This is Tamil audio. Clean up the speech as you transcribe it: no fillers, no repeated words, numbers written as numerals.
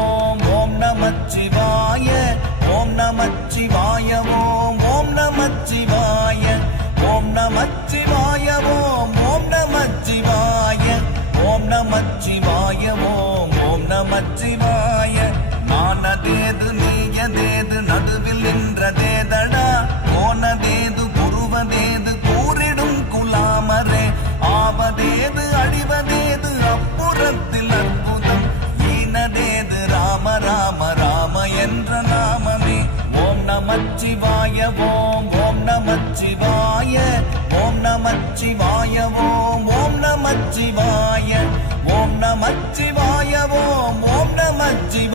ஓம் ஓம் நமச்சிவாய ஓம் நமச்சிவாய ஓம் ஓம் நமச்சிவாய ஓம் நமச்சிவாய ஓம் ஓம் நமச்சிவாய ஓம் நமச்சிவாய ஓம் ஓம் நமச்சிவாய நானதேது நீயதேது நடுவில் நின்றதேதடா போனதேது குருவதேது கூறிடும் குலாமரே ஆவதேது அழிவதேது அப்புறத்தில் அற்புதம் ஈனதேது ராம ராம ராம என்ற நாமமே ஓம் நமச்சிவாய ஓம் ஓம் நமச்சிவாய ஓம் நமச்சிவாய ஓம் ஓம் நமச்சிவாய ஓம் நமச்சிவாய ஓம் ஓம் நமச்சிவாய